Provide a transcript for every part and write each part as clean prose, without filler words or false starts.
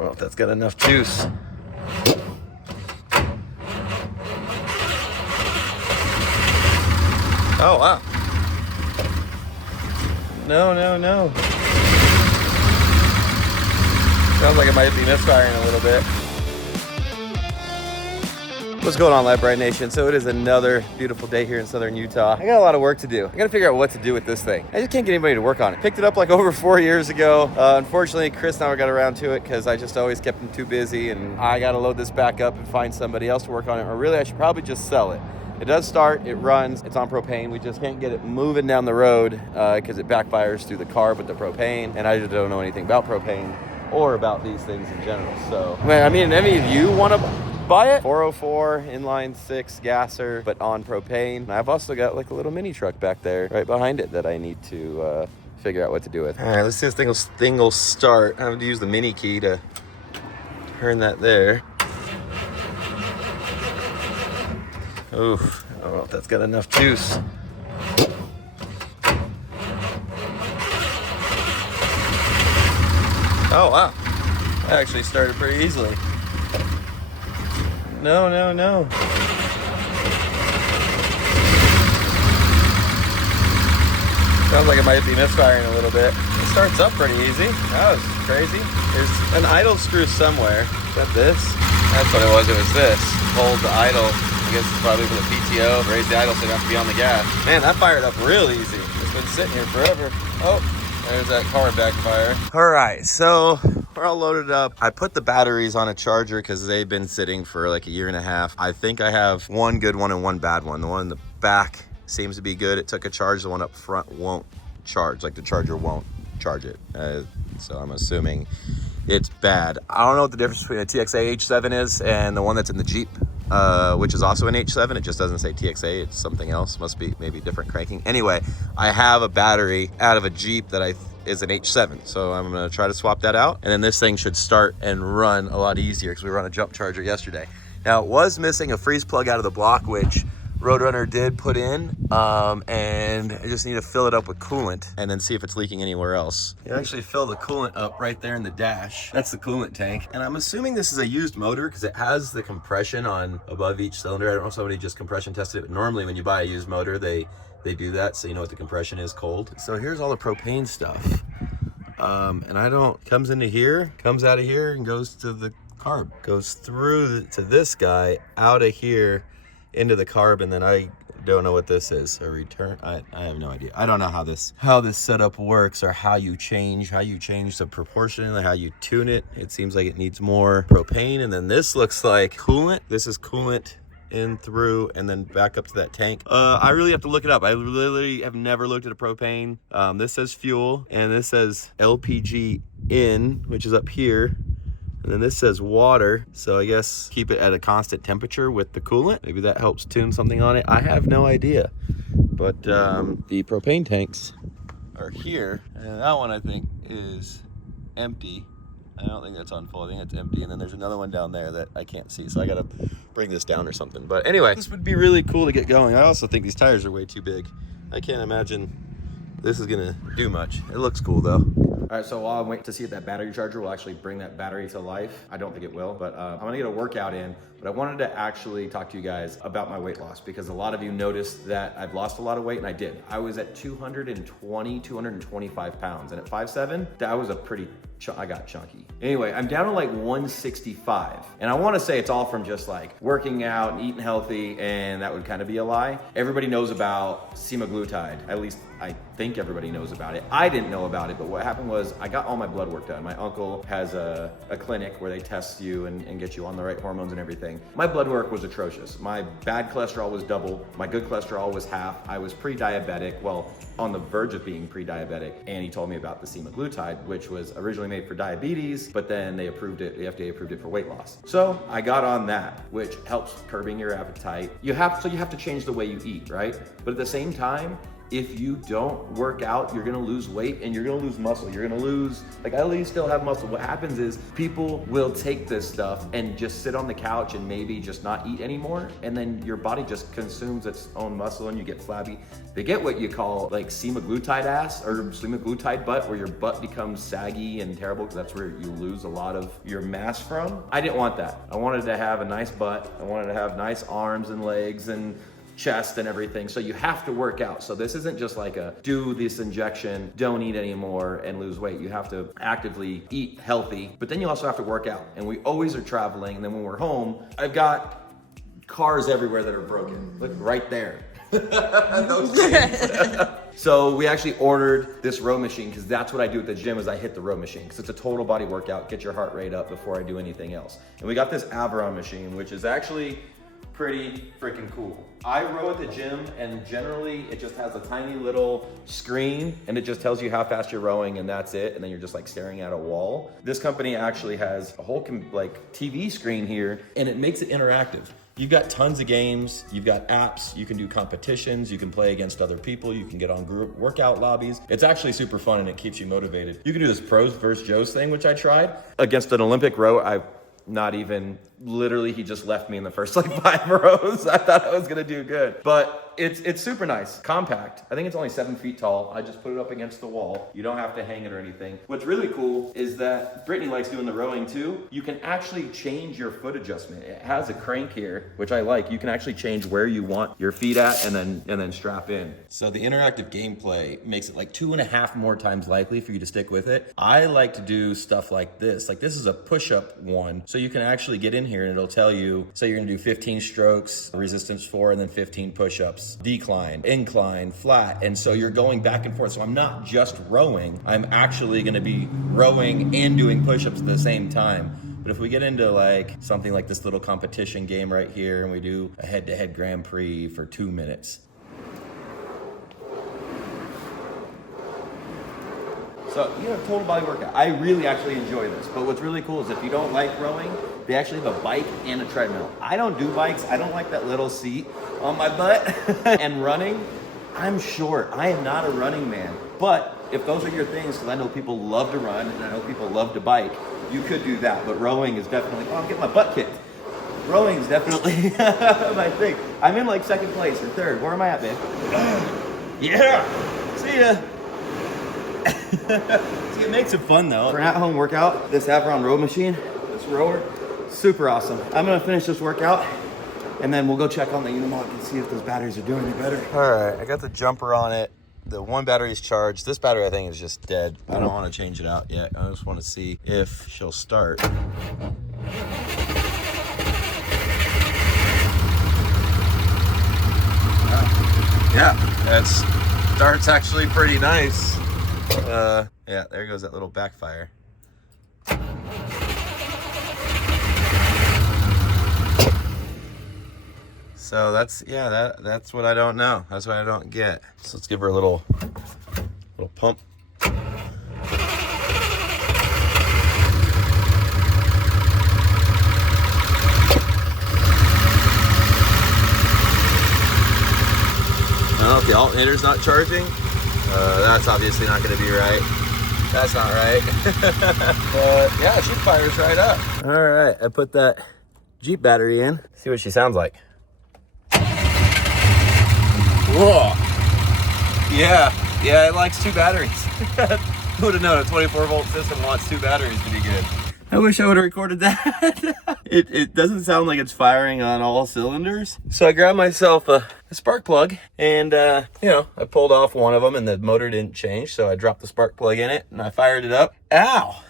don't know if that's got enough juice. Oh, wow. No. Sounds like it might be misfiring a little bit. What's going on, Brite Nation? So it is another beautiful day here in southern Utah. I got a lot of work to do. I got to figure out what to do with this thing. I just can't get anybody to work on it. Picked it up like over 4 years ago. Unfortunately, Chris never got around to it because I just always kept him too busy, and I got to load this back up and find somebody else to work on it. Or really, I should probably just sell it. It does start, it runs, it's on propane. We just can't get it moving down the road because it backfires through the carb with the propane, and I just don't know anything about propane or about these things in general. So, I mean, any of you want to buy it? 404 inline 6 gasser, but on propane. And I've also got like a little mini truck back there right behind it that I need to figure out what to do with. All right, let's see if this thing will start. I have to use the mini key to turn that there. Oof, I don't know if that's got enough juice. Oh, wow. That actually started pretty easily. No. Sounds like it might be misfiring a little bit. It starts up pretty easy. That was crazy. There's an idle screw somewhere. Is that this? That's what it was. It was this. Hold the idle. I guess it's probably for the PTO. Raise the idle so you don't have to be on the gas. Man, that fired up real easy. It's been sitting here forever. Oh, there's that car backfire. All right, so we're all loaded up. I put the batteries on a charger because they've been sitting for like a year and a half. I think I have one good one and one bad one. The one in the back seems to be good. It took a charge. The one up front won't charge. Like the charger won't charge it. So I'm assuming it's bad. I don't know what the difference between a TXA H7 is and the one that's in the Jeep, which is also an H7. It just doesn't say TXA, it's something else. Must be maybe different cranking. Anyway, I have a battery out of a Jeep that is an H7. So I'm gonna try to swap that out. And then this thing should start and run a lot easier because we were on a jump charger yesterday. Now it was missing a freeze plug out of the block, which Roadrunner did put in, and I just need to fill it up with coolant and then see if it's leaking anywhere else. You actually fill the coolant up right there in the dash. That's the coolant tank. And I'm assuming this is a used motor because it has the compression on above each cylinder. I don't know if somebody just compression tested it, but normally when you buy a used motor, they do that so you know what the compression is cold. So here's all the propane stuff. And comes into here, comes out of here and goes to the carb. Goes through to this guy, out of here, into the carb, and then I don't know what this is. A return. I have no idea. I don't know how this setup works or how you change the proportion, how you tune it. It seems like it needs more propane, and then this looks like coolant. This is coolant in through and then back up to that tank. I really have to look it up. I literally have never looked at a propane. This says fuel and this says LPG in, which is up here. And then this says water, so I guess keep it at a constant temperature with the coolant. Maybe that helps tune something on it. I have no idea. But the propane tanks are here. And that one I think is empty. I don't think that's on full. I think it's empty. And then there's another one down there that I can't see. So I gotta bring this down or something. But anyway, this would be really cool to get going. I also think these tires are way too big. I can't imagine this is gonna do much. It looks cool though. All right, so while I'm waiting to see if that battery charger will actually bring that battery to life, I don't think it will, but I'm gonna get a workout in. But I wanted to actually talk to you guys about my weight loss because a lot of you noticed that I've lost a lot of weight, and I did. I was at 225 pounds, and at 5'7", that was I got chunky. Anyway, I'm down to like 165. And I wanna say it's all from just like working out and eating healthy, and that would kind of be a lie. Everybody knows about semaglutide. At least I think everybody knows about it. I didn't know about it, but what happened was I got all my blood work done. My uncle has a clinic where they test you and get you on the right hormones and everything. My blood work was atrocious. My bad cholesterol was double. My good cholesterol was half. I was pre-diabetic, well, on the verge of being pre-diabetic. And he told me about the semaglutide, which was originally made for diabetes, but then they approved it, the FDA approved it for weight loss. So I got on that, which helps curbing your appetite. You have to change the way you eat, right? But at the same time, if you don't work out, you're gonna lose weight and you're gonna lose muscle. You're gonna lose, like, at least still have muscle. What happens is people will take this stuff and just sit on the couch and maybe just not eat anymore. And then your body just consumes its own muscle and you get flabby. They get what you call like semaglutide ass or semaglutide butt, where your butt becomes saggy and terrible because that's where you lose a lot of your mass from. I didn't want that. I wanted to have a nice butt. I wanted to have nice arms and legs and chest and everything. So you have to work out. So this isn't just like a do this injection, don't eat anymore and lose weight. You have to actively eat healthy, but then you also have to work out. And we always are traveling. And then when we're home, I've got cars everywhere that are broken. Look right there. Those things. So we actually ordered this row machine because that's what I do at the gym is I hit the row machine because it's a total body workout, get your heart rate up before I do anything else. And we got this Averon machine, which is actually pretty freaking cool. I row at the gym and generally it just has a tiny little screen and it just tells you how fast you're rowing and that's it. And then you're just like staring at a wall. This company actually has a whole like TV screen here and it makes it interactive. You've got tons of games, you've got apps, you can do competitions, you can play against other people, you can get on group workout lobbies. It's actually super fun and it keeps you motivated. You can do this pros versus Joes thing, which I tried. Against an Olympic row, not even, literally he just left me in the first like 5 rows. I thought I was gonna do good. But it's super nice, compact. I think it's only 7 feet tall. I just put it up against the wall. You don't have to hang it or anything. What's really cool is that Brittany likes doing the rowing too. You can actually change your foot adjustment. It has a crank here, which I like. You can actually change where you want your feet at and then strap in. So the interactive gameplay makes it like 2.5 more times likely for you to stick with it. I like to do stuff like this. Like this is a push-up one. So you can actually get in here and it'll tell you, say you're gonna do 15 strokes, resistance 4, and then 15 push-ups, decline, incline, flat. And so you're going back and forth. So I'm not just rowing, I'm actually gonna be rowing and doing push-ups at the same time. But if we get into like something like this little competition game right here and we do a head-to-head Grand Prix for 2 minutes. So you have total body workout. I really actually enjoy this. But what's really cool is if you don't like rowing, they actually have a bike and a treadmill. I don't do bikes. I don't like that little seat on my butt. And running, I'm short. I am not a running man. But if those are your things, because I know people love to run and I know people love to bike, you could do that. But rowing is definitely, oh, I'm getting my butt kicked. Rowing is definitely my thing. I'm in like 2nd place or 3rd. Where am I at, babe? Yeah. See ya. See, it makes it fun though. For an at-home workout, this Averon row machine, this rower, super awesome. I'm gonna finish this workout and then we'll go check on the Unimog and see if those batteries are doing any better. All right, I got the jumper on it. The one battery is charged. This battery I think is just dead. I don't want to change it out yet. I just want to see if she'll start. Yeah, that starts actually pretty nice. Yeah, there goes that little backfire. So that's, yeah, that's what I don't know. That's what I don't get. So let's give her a little pump. I don't know if the alternator's not charging. That's obviously not going to be right. That's not right. But yeah, she fires right up. All right, I put that Jeep battery in. See what she sounds like. Whoa. Yeah, it likes 2 batteries. Who would have known a 24-volt system wants 2 batteries to be good? I wish I would have recorded that. It doesn't sound like it's firing on all cylinders. So I grabbed myself a spark plug and, I pulled off one of them and the motor didn't change. So I dropped the spark plug in it and I fired it up. Ow!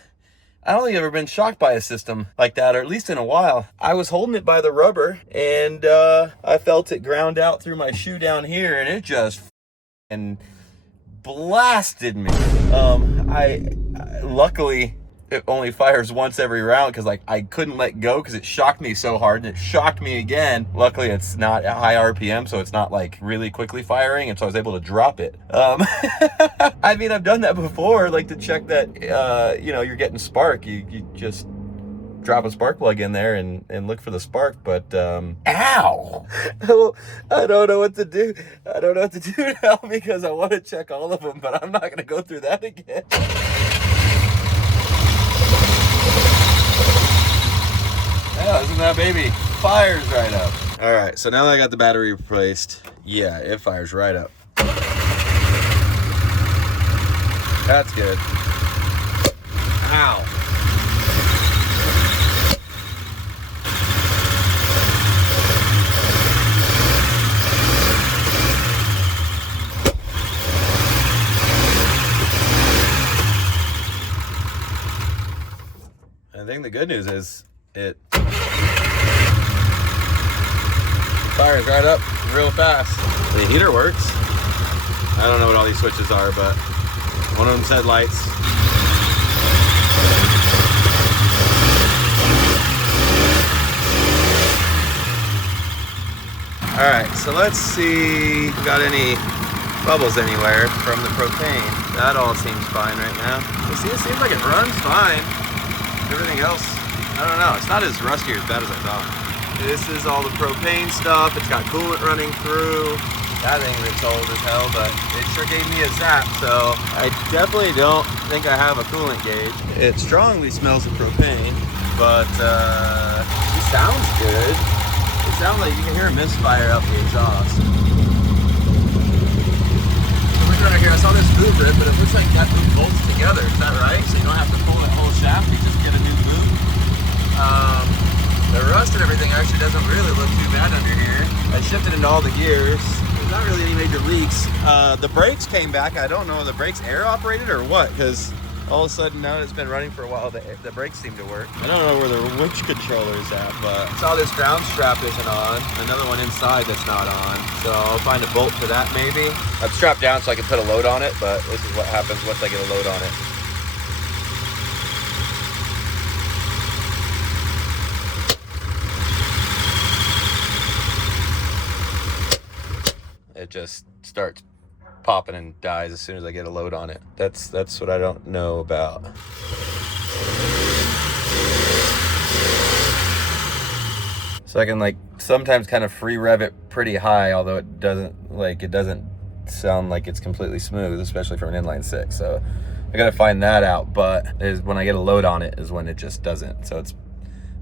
I don't think I've ever been shocked by a system like that, or at least in a while. I was holding it by the rubber and I felt it ground out through my shoe down here and it just and blasted me. I luckily it only fires once every round because like I couldn't let go because it shocked me so hard and it shocked me again. Luckily it's not high RPM, so it's not like really quickly firing, and so I was able to drop it. I mean, I've done that before, like to check that you're getting spark. You just drop a spark plug in there and look for the spark, but Ow! well, I don't know what to do. I don't know what to do now because I want to check all of them, but I'm not going to go through that again. Yeah, isn't that baby? Fires right up. All right, so now that I got the battery replaced, yeah, it fires right up. That's good. Ow. I think the good news is it fires right up real fast. The heater works. I don't know what all these switches are, but one of them said lights. All right, so let's see if we got any bubbles anywhere from the propane. That all seems fine right now. You see, it seems like it runs fine. Everything else, I don't know. It's not as rusty or as bad as I thought. This is all the propane stuff. It's got coolant running through. That thing looks old as hell, but it sure gave me a zap, so I definitely don't think I have a coolant gauge. It strongly smells of propane, but it sounds good. It sounds like you can hear a misfire out the exhaust. Look right here, I saw this movement, but it looks like that boot bolts together. Is that right? So you don't have to pull that whole shaft, you just get a new boot. The rust and everything actually doesn't really look too bad under here. I shifted into all the gears. There's not really any major leaks. The brakes came back. I don't know, are the brakes air operated or what? Because all of a sudden now that it's been running for a while, the brakes seem to work. I don't know where the winch controller is at, but I saw this ground strap isn't on. Another one inside that's not on. So I'll find a bolt for that maybe. I'm strapped down so I can put a load on it, but this is what happens once I get a load on it. It just starts popping and dies as soon as I get a load on it. That's what I don't know about. So I can like sometimes kind of free rev it pretty high, although it doesn't sound like it's completely smooth, especially from an inline six. So I gotta find that out. But when I get a load on it is when it just doesn't. So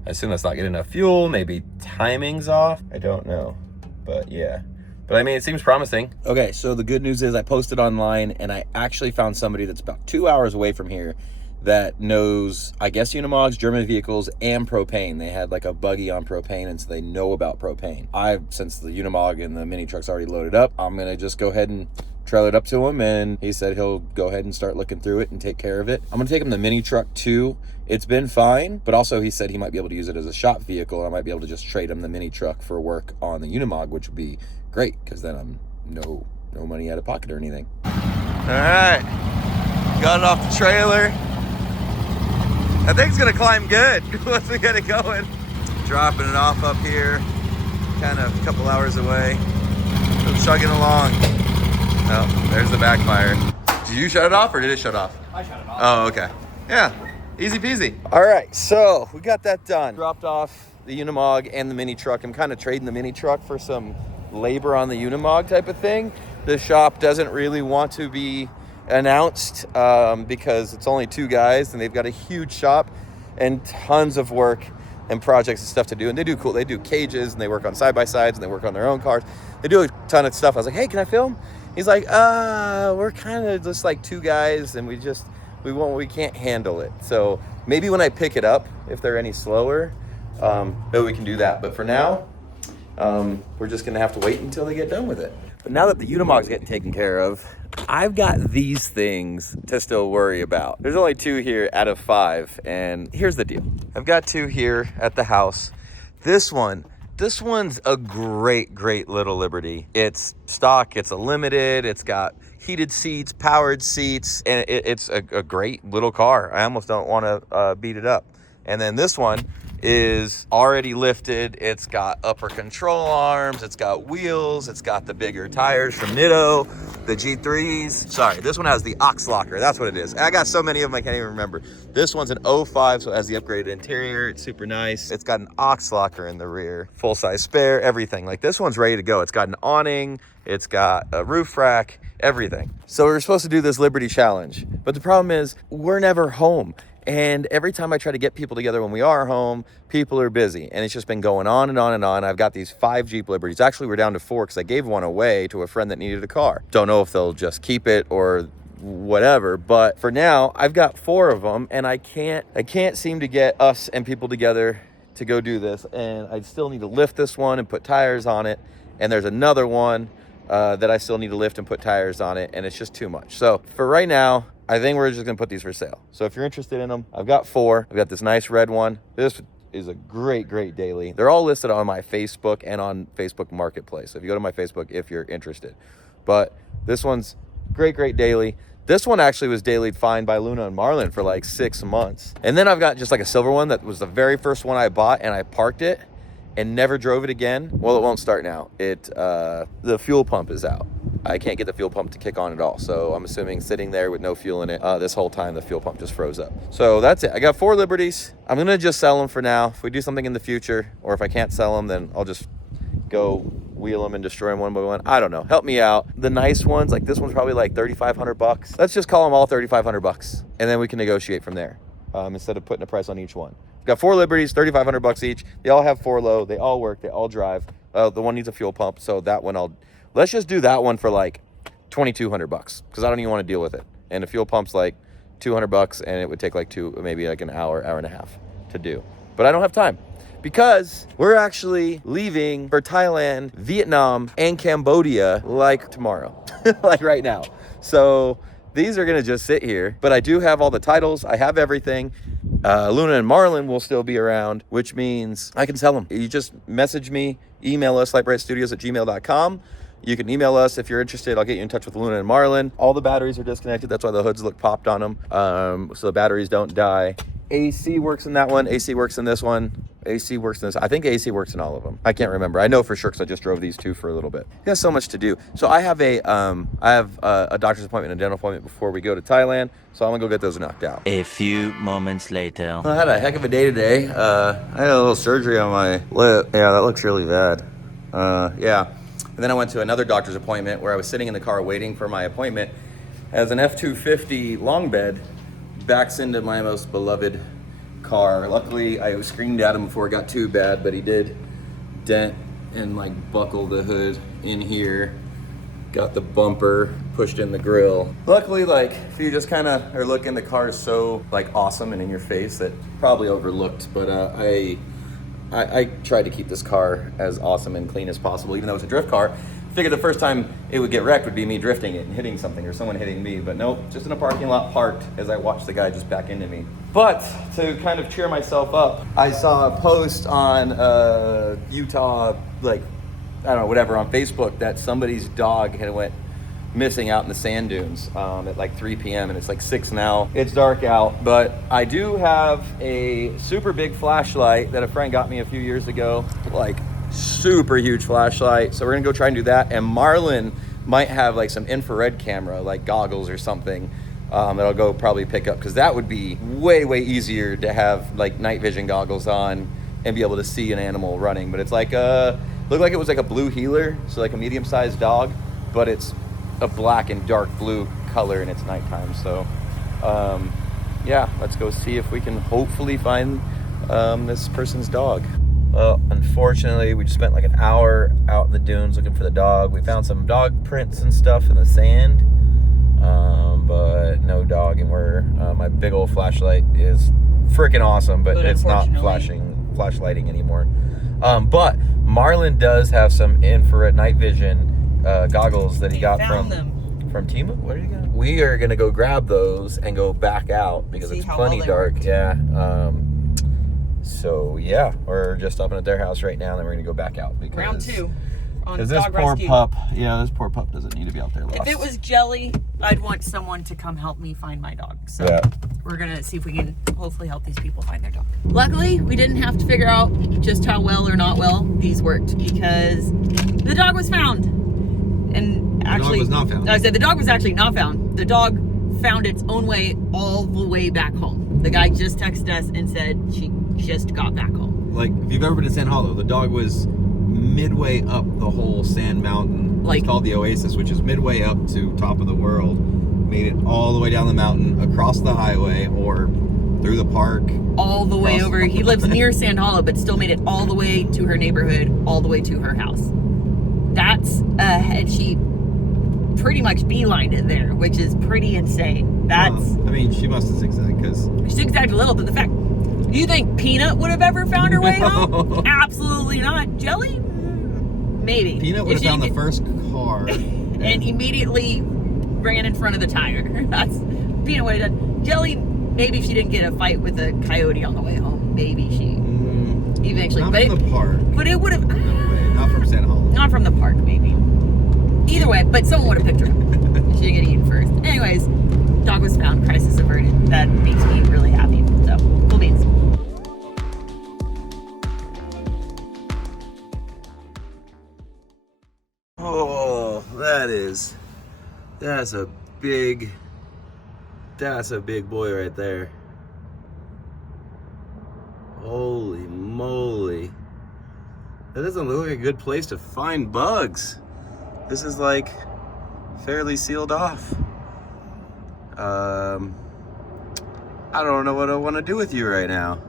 I assume that's not getting enough fuel. Maybe timing's off. I don't know, but yeah. But I mean, it seems promising. Okay, so the good news is I posted online and I actually found somebody that's about 2 hours away from here that knows, I guess, Unimogs, German vehicles, and propane. They had like a buggy on propane, and so they know about propane. Since the Unimog and the mini truck's already loaded up, I'm gonna just go ahead and trail it up to him, and he said he'll go ahead and start looking through it and take care of it. I'm gonna take him the mini truck too. It's been fine, but also he said he might be able to use it as a shop vehicle, and I might be able to just trade him the mini truck for work on the Unimog, which would be great, because then I'm no money out of pocket or anything. All right, got it off the trailer. That thing's gonna climb good once we get it going. Dropping it off up here, kind of a couple hours away. So chugging along. Oh, there's the backfire. Did you shut it off or did it shut off? I shut it off. Oh, okay. Yeah, easy peasy. All right, so we got that done. Dropped off the Unimog and the mini truck. I'm kind of trading the mini truck for some labor on the Unimog type of thing. The shop doesn't really want to be announced because it's only two guys and they've got a huge shop and tons of work and projects and stuff to do. And they do cool. They do cages and they work on side-by-sides and they work on their own cars. They do a ton of stuff. I was like, hey, can I film? He's like, we're kind of just like two guys and we can't handle it. So maybe when I pick it up, if they're any slower, maybe we can do that. But for now, we're just gonna have to wait until they get done with it. But now that the Unimog's getting taken care of, I've got these things to still worry about. There's only two here out of 5, and here's the deal. I've got 2 here at the house. This one's a great little Liberty. It's stock, it's a limited, it's got heated seats, powered seats, and it's a great little car. I almost don't want to beat it up. And then this one is already lifted. It's got upper control arms, it's got wheels, it's got the bigger tires from Nitto, the G3s. Sorry, this one has the aux locker, that's what it is. I got so many of them I can't even remember. This one's an 05, so it has the upgraded interior. It's super nice. It's got an aux locker in the rear, full size spare, everything. Like, this one's ready to go. It's got an awning, it's got a roof rack, everything. So we were supposed to do this Liberty Challenge, but the problem is we're never home. And every time I try to get people together when we are home, people are busy. And it's just been going on and on and on. I've got these 5 Jeep Liberties. Actually, we're down to 4 because I gave one away to a friend that needed a car. Don't know if they'll just keep it or whatever, but for now I've got 4 of them, and I can't seem to get us and people together to go do this. And I still need to lift this one and put tires on it, and there's another one that I still need to lift and put tires on it, and it's just too much. So for right now, I think we're just gonna put these for sale. So if you're interested in them, I've got 4. I've got this nice red one. This is a great daily. They're all listed on my Facebook and on Facebook Marketplace. So if you go to my Facebook, if you're interested. But this one's great daily. This one actually was dailied fine by Luna and Marlin for like 6 months. And then I've got just like a silver one that was the very first one I bought, and I parked it and never drove it again. Well, it won't start now. The fuel pump is out. I can't get the fuel pump to kick on at all. So I'm assuming sitting there with no fuel in it, this whole time the fuel pump just froze up. So that's it. I got 4 Liberties. I'm gonna just sell them for now. If we do something in the future, or if I can't sell them, then I'll just go wheel them and destroy them one by one. I don't know. Help me out. The nice ones, like this one's probably like $3,500. Let's just call them all $3,500, and then we can negotiate from there, instead of putting a price on each one. Got 4 Liberties, $3,500 each. They all have 4 low. They all work. They all drive. The one needs a fuel pump, so that one let's just do that one for like $2,200 because I don't even want to deal with it. And the fuel pump's like $200, and it would take like maybe like an hour and a half to do. But I don't have time because we're actually leaving for Thailand, Vietnam, and Cambodia like tomorrow, like right now. So these are gonna just sit here, but I do have all the titles. I have everything. Luna and Marlin will still be around, which means I can sell them. You just message me, email us, lightbrightstudios@gmail.com. You can email us if you're interested. I'll get you in touch with Luna and Marlin. All the batteries are disconnected. That's why the hoods look popped on them, so the batteries don't die. AC works in that one. AC works in this one. AC works in this. I think AC works in all of them. I can't remember. I know for sure because I just drove these 2 for a little bit. Got so much to do. So I have a doctor's appointment and a dental appointment before we go to Thailand. So I'm gonna go get those knocked out. A few moments later. I had a heck of a day today. I had a little surgery on my lip. Yeah, that looks really bad. Yeah. And then I went to another doctor's appointment where I was sitting in the car waiting for my appointment as an F-250 long bed backs into my most beloved car. Luckily, I screamed at him before it got too bad, but he did dent and like buckle the hood in here. Got the bumper pushed in the grill. Luckily, like, if you just kind of are looking, the car is so like awesome and in your face that probably overlooked, but I tried to keep this car as awesome and clean as possible, even though it's a drift car. Figured the first time it would get wrecked would be me drifting it and hitting something or someone hitting me, but nope, just in a parking lot parked as I watched the guy just back into me. But to kind of cheer myself up, I saw a post on Utah, like, I don't know, whatever, on Facebook that somebody's dog had went missing out in the sand dunes at like 3 p.m. and it's like 6 now. It's dark out, but I do have a super big flashlight that a friend got me a few years ago, like super huge flashlight. So we're gonna go try and do that. And Marlin might have like some infrared camera, like goggles or something, that I'll go probably pick up, because that would be way easier to have like night vision goggles on and be able to see an animal running. But it's like looked like it was like a blue heeler, so like a medium-sized dog, but it's a black and dark blue color and it's nighttime. So yeah, let's go see if we can hopefully find this person's dog. Well, unfortunately, we just spent like an hour out in the dunes looking for the dog. We found some dog prints and stuff in the sand, but no dog. And my big old flashlight is freaking awesome, but it's not flashlighting anymore. But Marlin does have some infrared night vision goggles that he got from Temu. Where did he go? We are gonna go grab those and go back out because it's plenty dark. Worked. Yeah. So yeah, we're just stopping at their house right now, and then we're gonna go back out because round 2 on Because this dog poor rescue. pup, this poor pup doesn't need to be out there lost. If it was Jelly, I'd want someone to come help me find my dog. So Yeah. we're gonna see if we can hopefully help these people find their dog. Luckily, we didn't have to figure out just how well or not well these worked because the dog was found. And actually, was not found. I said the dog was actually not found. The dog found its own way all the way back home. The guy just texted us and said she just got back home. Like, if you've ever been to Sand Hollow, the dog was midway up the whole sand mountain. Like- It's called the Oasis, which is midway up to top of the world. Made it all the way down the mountain, across the highway, or through the park. All the way Across- over. He lives near Sand Hollow, but still made it all the way to her neighborhood, all the way to her house. That's and she pretty much beelined it there, which is pretty insane. That's I mean, she must have zigzagged because she zigzagged a little, but the fact you think Peanut would have ever found her way home? Absolutely not. Jelly? Maybe. Peanut would If have she found the didn't first car. and immediately ran in front of the tire. That's Peanut would have done. Jelly, maybe if she didn't get a fight with a coyote on the way home, maybe she eventually. Not But from the park. but it would have. No way. Not from Sand Hollow. Not from the park, maybe. Either way, but someone would have picked her up. She didn't get eaten first. Anyways, dog was found, crisis averted. That makes me really happy. So, cool beans. Oh, that's a big boy right there. Holy moly. That doesn't look like a good place to find bugs. This is like fairly sealed off. I don't know what I want to do with you right now.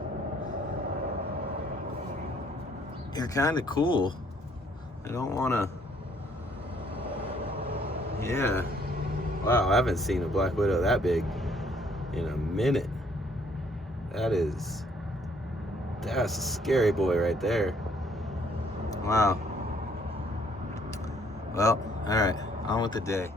You're kind of cool. I don't want to. Yeah. Wow, I haven't seen a black widow that big in a minute. That's a scary boy right there. Wow. Well, all right, on with the day.